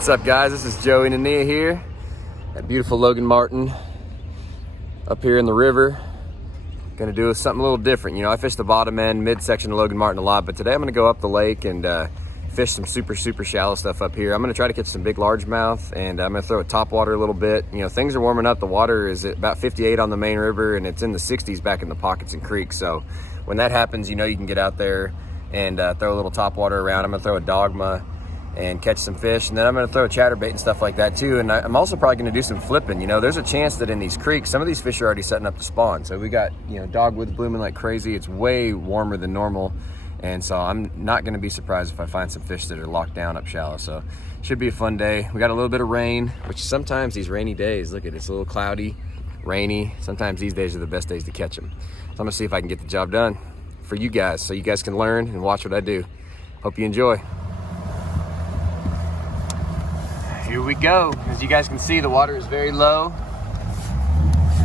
What's up, guys? This is Joey and Ania here at beautiful Logan Martin up here in the river. Gonna do something a little different. You know, I fish the bottom end, midsection of Logan Martin a lot, but today I'm gonna go up the lake and fish some super shallow stuff up here. I'm gonna try to catch some big largemouth, and I'm gonna throw a topwater a little bit. You know, things are warming up. The water is at about 58 on the main river, and it's in the 60s back in the pockets and creeks. So when that happens, you know you can get out there and throw a little topwater around. I'm gonna throw a dogma and catch some fish, and then I'm gonna throw a chatterbait and stuff like that too. And I'm also probably gonna do some flipping. You know, there's a chance that in these creeks, some of these fish are already setting up to spawn. So we got, you know, dogwoods blooming like crazy. It's way warmer than normal. And so I'm not gonna be surprised if I find some fish that are locked down up shallow. So should be a fun day. We got a little bit of rain, which sometimes these rainy days, look at it, it's a little cloudy, rainy. Sometimes these days are the best days to catch them. So I'm gonna see if I can get the job done for you guys so you guys can learn and watch what I do. Hope you enjoy. Here we go. As you guys can see, the water is very low.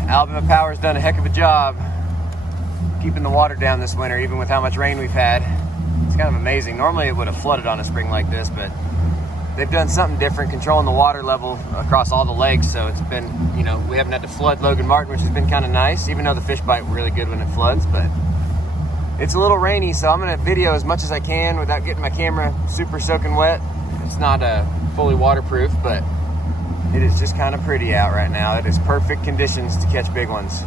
Alabama Power's done a heck of a job keeping the water down this winter, even with how much rain we've had. It's kind of amazing. Normally it would have flooded on a spring like this, but they've done something different, controlling the water level across all the lakes. So it's been, you know, we haven't had to flood Logan Martin, which has been kind of nice, even though the fish bite really good when it floods. But it's a little rainy, so I'm gonna video as much as I can without getting my camera super soaking wet. It's not fully waterproof, but it is just kind of pretty out right now. It is perfect conditions to catch big ones.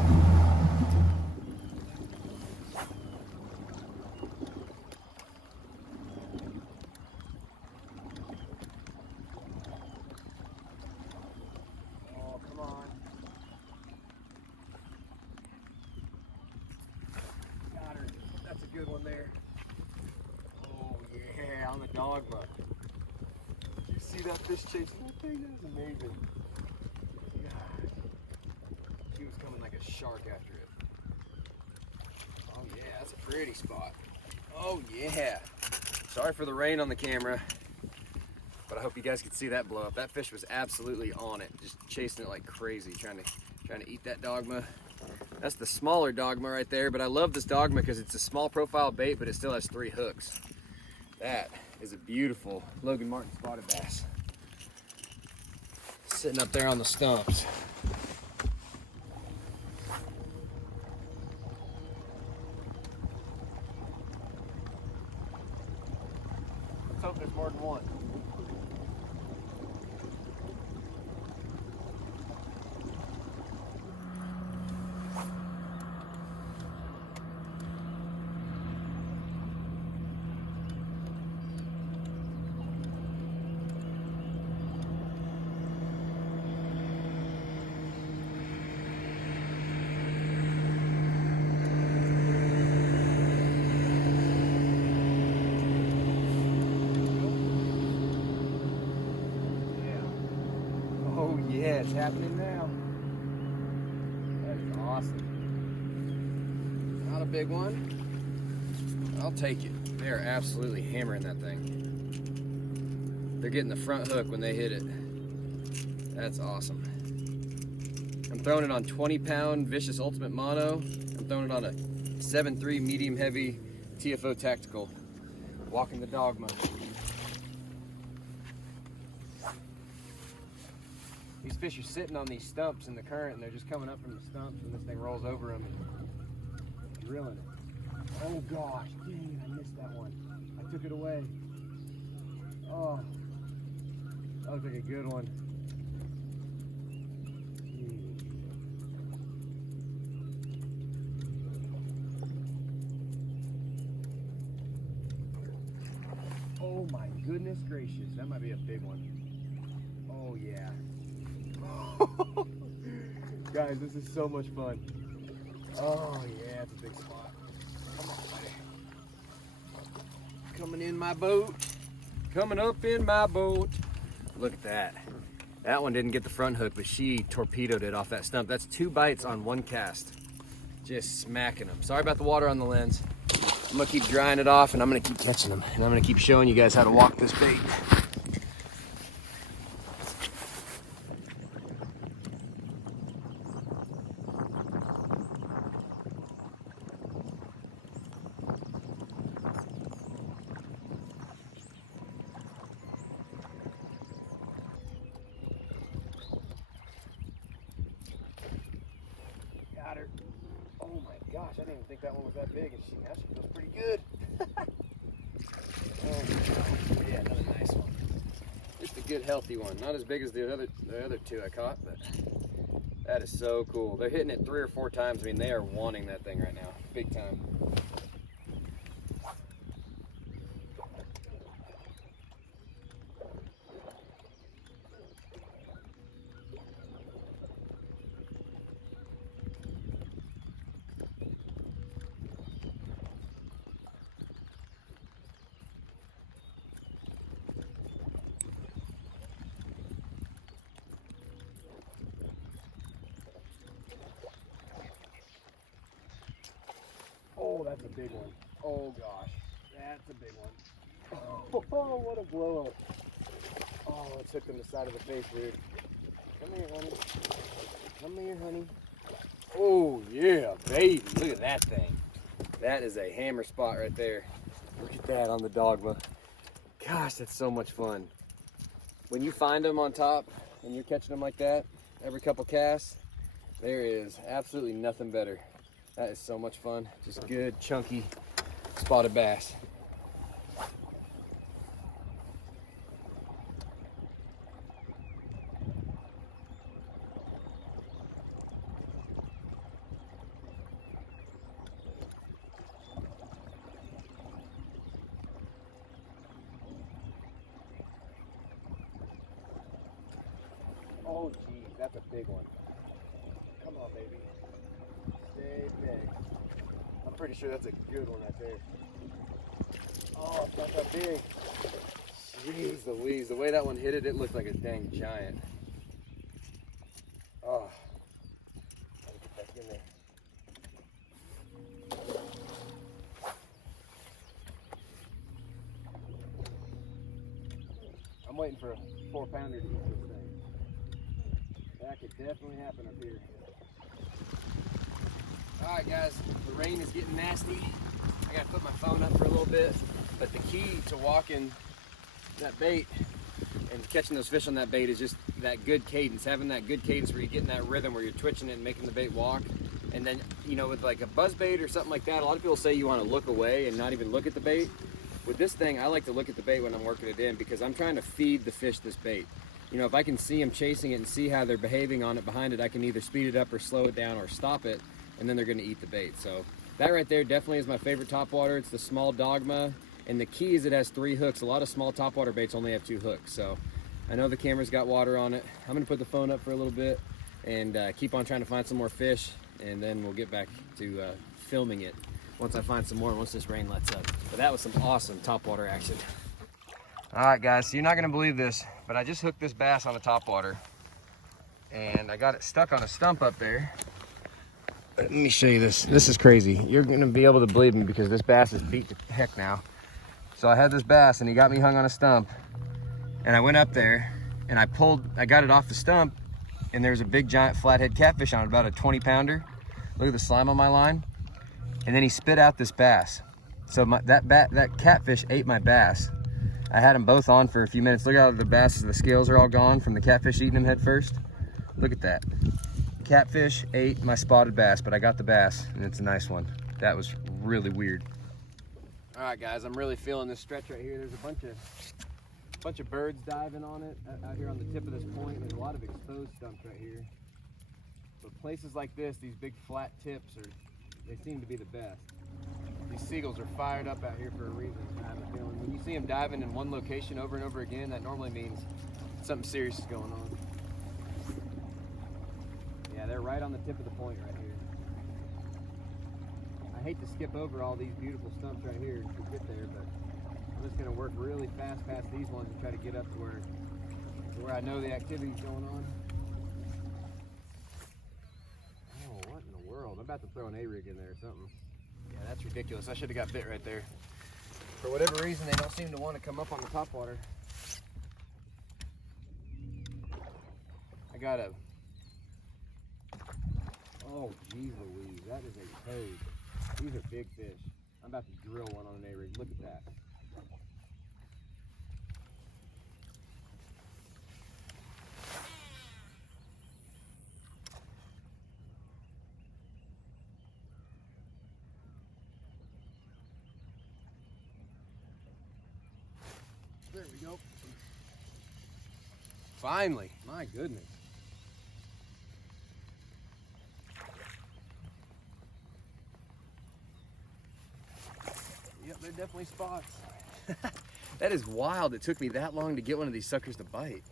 Oh, come on. Got her. That's a good one there. Oh yeah, on the dogma. See that fish chasing that thing? That was amazing. God. He was coming like a shark after it. Oh yeah, that's a pretty spot. Oh yeah. Sorry for the rain on the camera, but I hope you guys could see that blow up. That fish was absolutely on it, just chasing it like crazy, trying to eat that dogma. That's the smaller dogma right there, but I love this dogma because it's a small profile bait, but it still has 3 hooks. That is a beautiful Logan Martin spotted bass. Sitting up there on the stumps. Let's hope there's more than one. Oh yeah, it's happening now. That is awesome. Not a big one. I'll take it. They are absolutely hammering that thing. They're getting the front hook when they hit it. That's awesome. I'm throwing it on 20-pound Vicious Ultimate Mono. I'm throwing it on a 7.3 medium heavy TFO Tactical. Walking the dogma. These fish are sitting on these stumps in the current, and they're just coming up from the stumps, and this thing rolls over them and drilling it. Oh gosh, dang, I missed that one. I took it away. Oh, that looks like a good one. Oh my goodness gracious, that might be a big one. Oh yeah. Guys, this is so much fun. Oh yeah, it's a big spot. Come on, buddy. Coming in my boat. Coming up in my boat. Look at that. That one didn't get the front hook, but she torpedoed it off that stump. That's 2 bites on 1 cast. Just smacking them. Sorry about the water on the lens. I'm gonna keep drying it off, and I'm gonna keep catching them. And I'm gonna keep showing you guys how to walk this bait. didn't even think that one was that big, and now she feels pretty good. Oh, yeah, another nice one. Just a good, healthy one. Not as big as the other two I caught, but that is so cool. They're hitting it 3 or 4 times. I mean, they are wanting that thing right now, big time. Oh, that's a big one. Oh gosh, that's a big one. Oh, what a blow up. Oh, it took him the side of the face, weird. Come here, honey. Come here, honey. Oh yeah, baby, look at that thing. That is a hammer spot right there. Look at that on the Dogma. Gosh, that's so much fun. When you find them on top and you're catching them like that, every couple casts, there is absolutely nothing better. That is so much fun. Just good, chunky, spotted bass. Oh geez, that's a big one. Come on, baby. Stay big. I'm pretty sure that's a good one right there. Oh, it's not that big. Jeez Louise, the way that one hit it, it looked like a dang giant. Oh, gotta get back in there. I'm waiting for a 4-pounder to eat this thing. That could definitely happen up here. All right, guys, the rain is getting nasty. I gotta put my phone up for a little bit, but the key to walking that bait and catching those fish on that bait is just that good cadence, having that good cadence where you get in that rhythm where you're twitching it and making the bait walk. And then, you know, with like a buzz bait or something like that, a lot of people say you want to look away and not even look at the bait. With this thing, I like to look at the bait when I'm working it in because I'm trying to feed the fish this bait. You know, if I can see them chasing it and see how they're behaving on it behind it, I can either speed it up or slow it down or stop it, and then they're going to eat the bait. So that right there definitely is my favorite topwater. It's the small Dogma, and the key is it has 3 hooks. A lot of small topwater baits only have 2 hooks. So I know the camera's got water on it. I'm going to put the phone up for a little bit and keep on trying to find some more fish, and then we'll get back to filming it once I find some more, once this rain lets up. But that was some awesome topwater action. All right, guys, so you're not gonna believe this, but I just hooked this bass on the topwater, and I got it stuck on a stump up there. Let me show you this. This is crazy. You're gonna be able to believe me because this bass is beat to heck now. So I had this bass, and he got me hung on a stump, and I went up there, and I got it off the stump, and there was a big giant flathead catfish on it, about a 20-pounder. Look at the slime on my line. And then he spit out this bass. So that catfish ate my bass. I had them both on for a few minutes. Look how the scales are all gone from the catfish eating them head first. Look at that. Catfish ate my spotted bass, but I got the bass, and it's a nice one. That was really weird. All right, guys, I'm really feeling this stretch right here. There's a bunch of birds diving on it out here on the tip of this point. There's a lot of exposed stumps right here. But places like this, these big flat tips, they seem to be the best. These seagulls are fired up out here for a reason, I have a feeling. When you see them diving in one location over and over again, that normally means something serious is going on. Yeah, they're right on the tip of the point right here. I hate to skip over all these beautiful stumps right here to get there, but I'm just gonna work really fast past these ones and try to get up to where I know the activity's going on. Oh, what in the world? I'm about to throw an A-rig in there or something. Yeah, that's ridiculous. I should have got bit right there. For whatever reason, they don't seem to want to come up on the topwater. I got a... Oh, geez Louise, that is a toad. These are big fish. I'm about to drill one on an A-rig. Look at that. Finally, my goodness. Yep, they're definitely spots. That is wild. It took me that long to get one of these suckers to bite.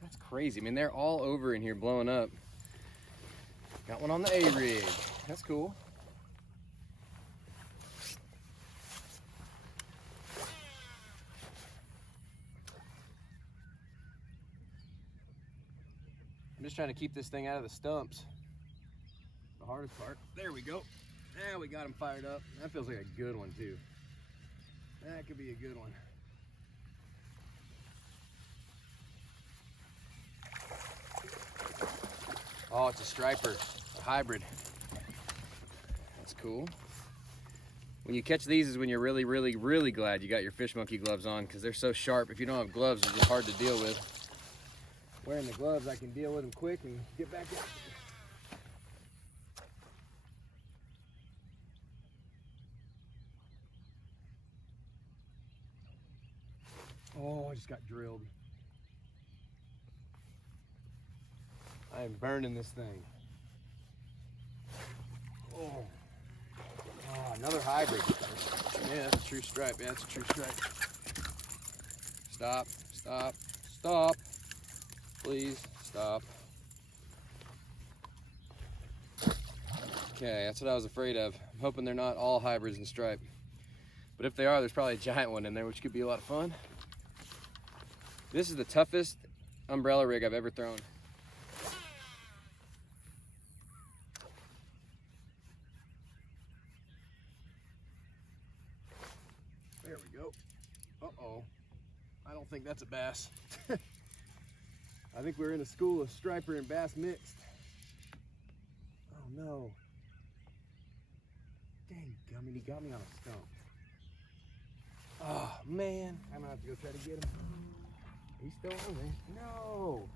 That's crazy. I mean, they're all over in here blowing up. Got one on the A-rig. That's cool. I'm just trying to keep this thing out of the stumps. The hardest part. There we go. Now we got him fired up. That feels like a good one too. That could be a good one. Oh, it's a striper, a hybrid. That's cool. When you catch these is when you're really, really, really glad you got your fish monkey gloves on, because they're so sharp. If you don't have gloves, they're just hard to deal with. Wearing the gloves, I can deal with them quick and get back out. Oh, I just got drilled. I am burning this thing. Oh, another hybrid. Yeah, that's a true stripe. Yeah, that's a true stripe. Stop, stop, stop. Please, stop. Okay, that's what I was afraid of. I'm hoping they're not all hybrids in stripe. But if they are, there's probably a giant one in there, which could be a lot of fun. This is the toughest umbrella rig I've ever thrown. There we go. Uh-oh. I don't think that's a bass. I think we're in a school of striper and bass mixed. Oh no. Dang gummit, he got me on a stump. Oh man, I'm gonna have to go try to get him. He's still on there. No.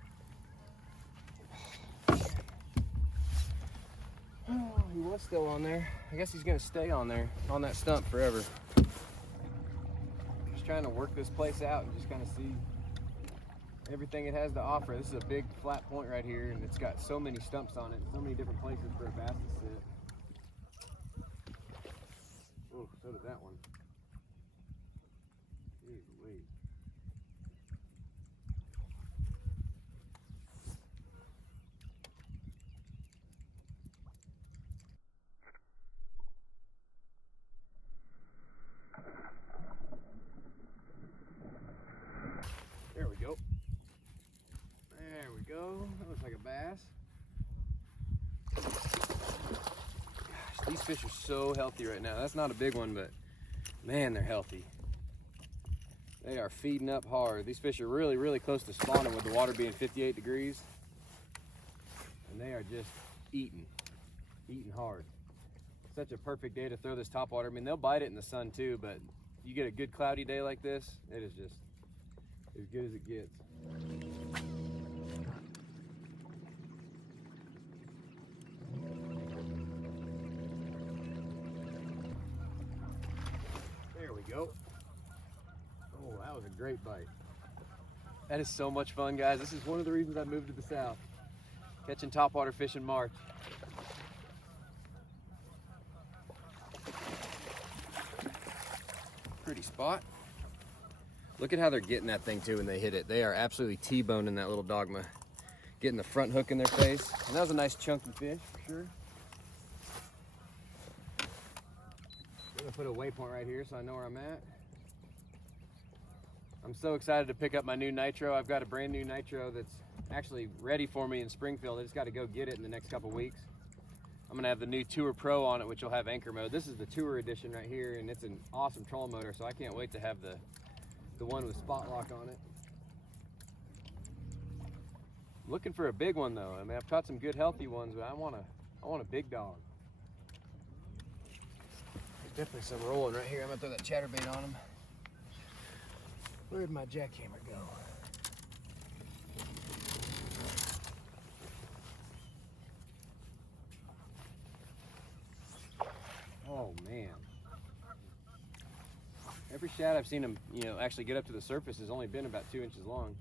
Oh, he was still on there. I guess he's gonna stay on there, on that stump forever. Just trying to work this place out and just kind of see everything it has to offer. This is a big flat point right here, and it's got so many stumps on it, so many different places for a bass to sit. Oh, so did that one. Jeez Louise. There we go. There we go. That looks like a bass. Gosh, these fish are so healthy right now. That's not a big one, but man, they're healthy. They are feeding up hard. These fish are really, really close to spawning with the water being 58 degrees. And they are just eating hard. Such a perfect day to throw this topwater. I mean, they'll bite it in the sun too, but you get a good cloudy day like this, it is just as good as it gets. There we go. Oh, that was a great bite. That is so much fun, guys. This is one of the reasons I moved to the south. Catching topwater fish in March. Pretty spot. Look at how they're getting that thing too when they hit it. They are absolutely T-boning that little dogma. Getting the front hook in their face. And that was a nice chunky fish for sure. I'm gonna put a waypoint right here so I know where I'm at. I'm so excited to pick up my new nitro. I've got a brand new nitro that's actually ready for me in Springfield. I just got to go get it in the next couple weeks. I'm gonna have the new Tour Pro on it, which will have anchor mode. This is the Tour edition right here, and it's an awesome trolling motor, so I can't wait to have the one with spot lock on it. I'm looking for a big one though. I mean, I've caught some good healthy ones, but I want a big dog. There's definitely some rolling right here. I'm gonna throw that chatterbait on him. Where'd my jackhammer go? Oh man. Every shad I've seen him, actually get up to the surface has only been about 2 inches long.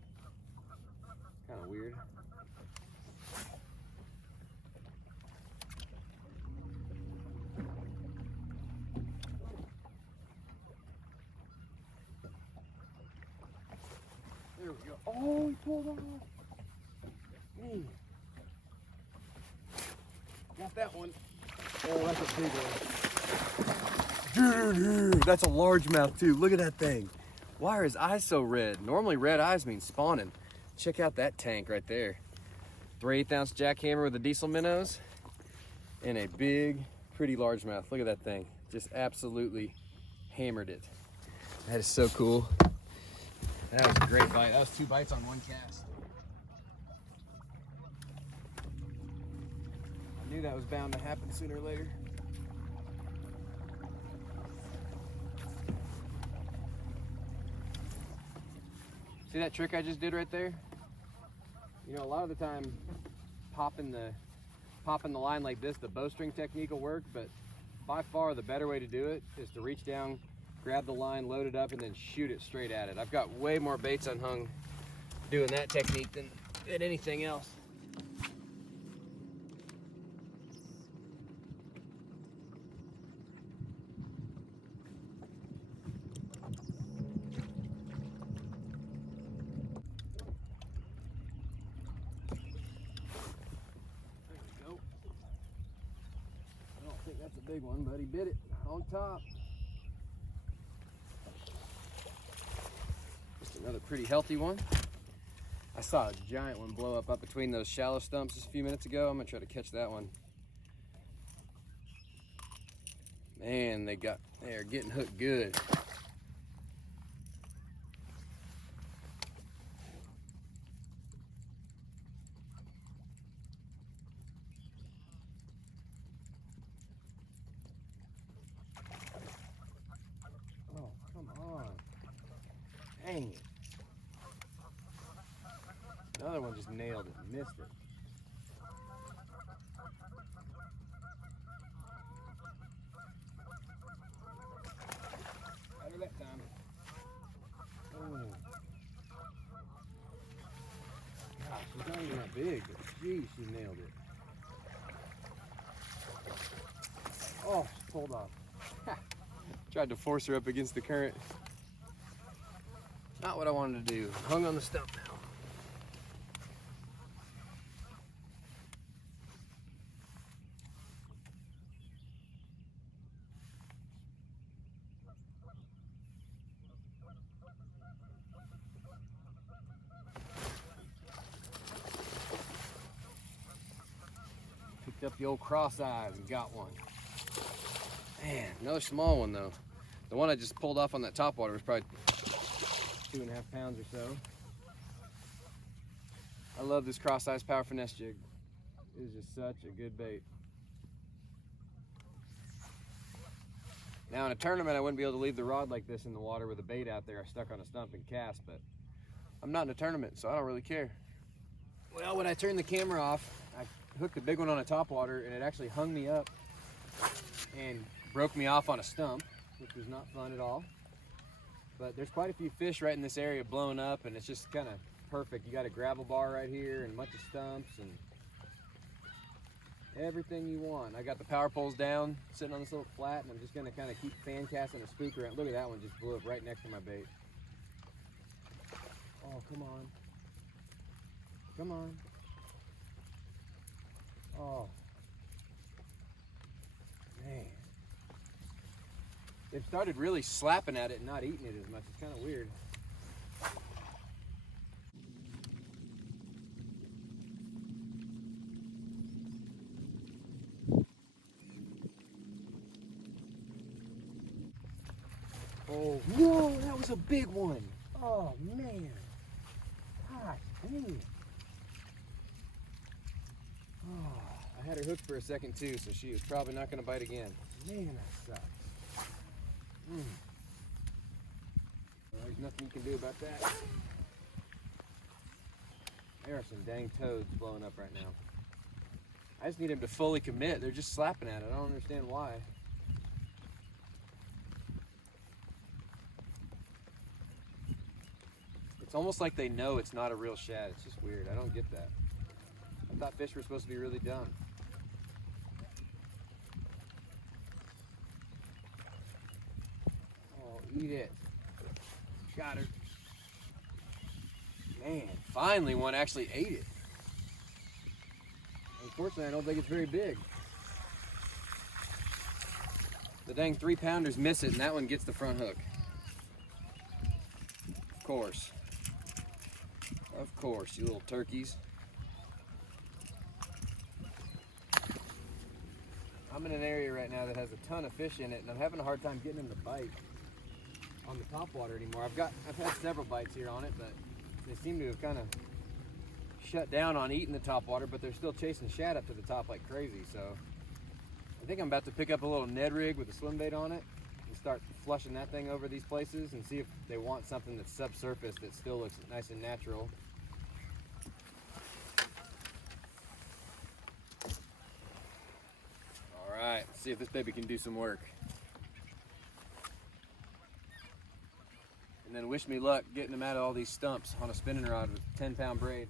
go. Oh, he pulled off. Hey. Got that one. Oh, that's a big one. Dude, that's a largemouth too. Look at that thing. Why are his eyes so red? Normally red eyes mean spawning. Check out that tank right there. 3/8 ounce jackhammer with a diesel minnows and a big, pretty largemouth. Look at that thing. Just absolutely hammered it. That is so cool. That was a great bite. That was 2 bites on 1 cast. I knew that was bound to happen sooner or later. See that trick I just did right there? You know, a lot of the time, popping the line like this, the bowstring technique will work, but by far the better way to do it is to reach down, grab the line, load it up, and then shoot it straight at it. I've got way more baits unhung doing that technique than anything else. There we go. I don't think that's a big one, but he bit it on top. Another pretty healthy one. I saw a giant one blow up between those shallow stumps just a few minutes ago. I'm gonna try to catch that one. Man, they are getting hooked good. Oh, come on. Dang it. Another one just nailed it, missed it. Got her that time. Oh. Gosh, she's not even that big, but geez, she nailed it. Oh, she pulled off. Tried to force her up against the current. Not what I wanted to do. Hung on the stump now. Picked up the old cross eyes and got one. Man, another small one though. The one I just pulled off on that topwater was probably 2.5 pounds or so. I love this cross eyes power finesse jig. It is just such a good bait. Now in a tournament, I wouldn't be able to leave the rod like this in the water with a bait out there stuck on a stump and cast, but I'm not in a tournament, so I don't really care. Well, when I turned the camera off, I hooked a big one on a topwater and it actually hung me up and broke me off on a stump, which was not fun at all. But there's quite a few fish right in this area blown up and it's just kind of perfect. You got a gravel bar right here and a bunch of stumps and everything you want. I got the power poles down, sitting on this little flat, and I'm just gonna kind of keep fan casting a spook around. Look at that one, just blew up right next to my bait. Oh, come on. Come on. Oh. Man. They've started really slapping at it and not eating it as much. It's kind of weird. Oh, whoa, that was a big one. Oh, man. Gosh, dang it. Oh, I had her hooked for a second too, so she was probably not going to bite again. Man, that sucks. Well, there's nothing you can do about that. There are some dang toads blowing up right now. I just need them to fully commit. They're just slapping at it. I don't understand why. It's almost like they know it's not a real shad. It's just weird. I don't get that. I thought fish were supposed to be really dumb. Oh, eat it. Got her. Man, finally one actually ate it. Unfortunately, I don't think it's very big. The dang 3-pounders miss it, and that one gets the front hook. Of course. Of course, you little turkeys. I'm in an area right now that has a ton of fish in it, and I'm having a hard time getting them to bite on the topwater anymore. I've had several bites here on it, but they seem to have kind of shut down on eating the topwater, but they're still chasing shad up to the top like crazy. So I think I'm about to pick up a little Ned rig with a swim bait on it and start flushing that thing over these places and see if they want something that's subsurface that still looks nice and natural. All right, let's see if this baby can do some work. And then wish me luck getting them out of all these stumps on a spinning rod with a 10-pound braid.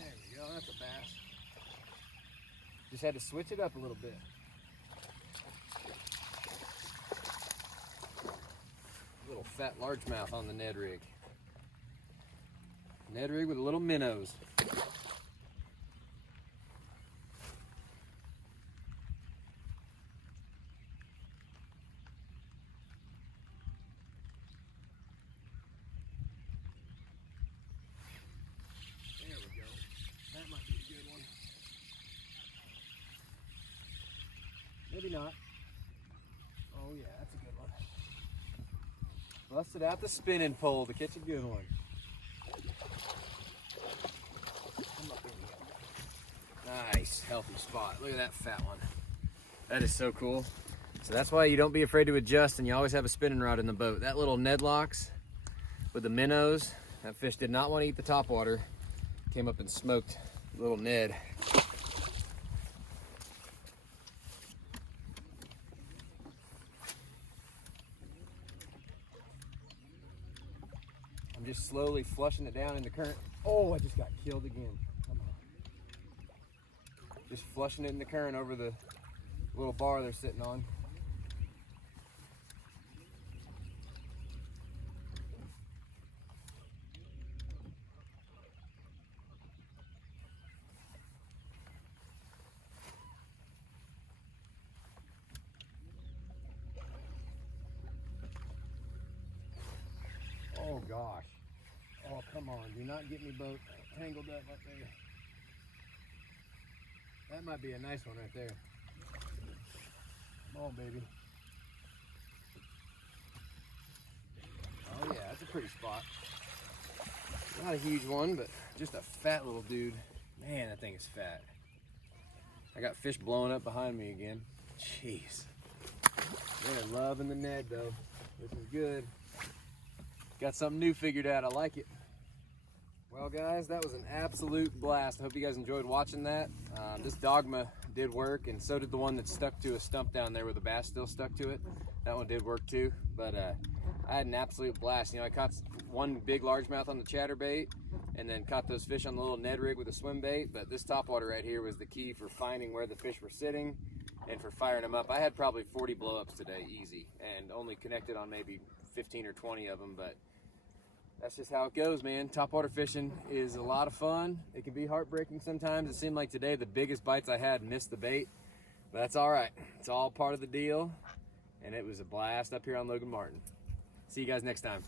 There we go, that's a bass. Just had to switch it up a little bit. Little fat largemouth on the Ned rig. Ned rig with a little MinnowZ. There we go. That might be a good one. Maybe not. Oh yeah, that's a good one. Busted out the spinning pole to catch a good one. Nice, healthy spot. Look at that fat one. That is so cool. So that's why you don't be afraid to adjust, and you always have a spinning rod in the boat. That little Ned locks with the MinnowZ, that fish did not want to eat the topwater. Came up and smoked little Ned. I'm just slowly flushing it down in the current. Oh, I just got killed again. Come on. Just flushing it in the current over the little bar they're sitting on. Oh gosh. Oh, come on. Do not get me boat tangled up there. That might be a nice one right there. Come on, baby. Oh yeah, that's a pretty spot. Not a huge one, but just a fat little dude. Man, that thing is fat. I got fish blowing up behind me again. Jeez. They're loving the Ned though. This is good. Got something new figured out. I like it. Well guys, that was an absolute blast. I hope you guys enjoyed watching that. This Dogma did work, and so did the one that stuck to a stump down there where the bass still stuck to it. That one did work too, but I had an absolute blast. You know, I caught one big largemouth on the Chatterbait, and then caught those fish on the little Ned rig with a swim bait, but this topwater right here was the key for finding where the fish were sitting and for firing them up. I had probably 40 blow-ups today, easy, and only connected on maybe 15 or 20 of them, but that's just how it goes, man. Topwater fishing is a lot of fun. It can be heartbreaking sometimes. It seemed like today the biggest bites I had missed the bait, but that's all right. It's all part of the deal, and it was a blast up here on Logan Martin. See you guys next time.